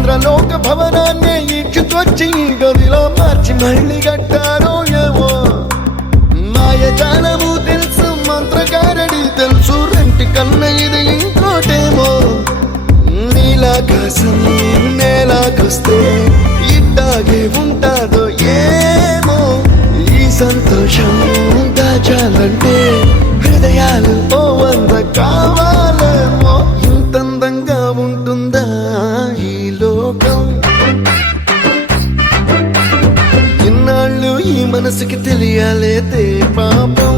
ఇంద్రలోక భవనాన్ని ఈడ్చుకొచ్చి గదిలో మార్చి మళ్ళీ కట్టారో ఏమో మాయజాలము తెలుసు మంత్రకారడి తెలుసు రెంటి కన్న ఇది ఇంకోటేమో నీలాకాశం నేలాకొస్తే ఇట్టాగే ఉంటాదో ఏమో ఈ సంతోషం దాచాలంటే హృదయాలు ఓ వంద కావాలేమో ఇంతందంగా ఉంటుందా ఈ లోకం ఇన్నాళ్ళు ఈ మనసుకి తెలియాలేదే పాపం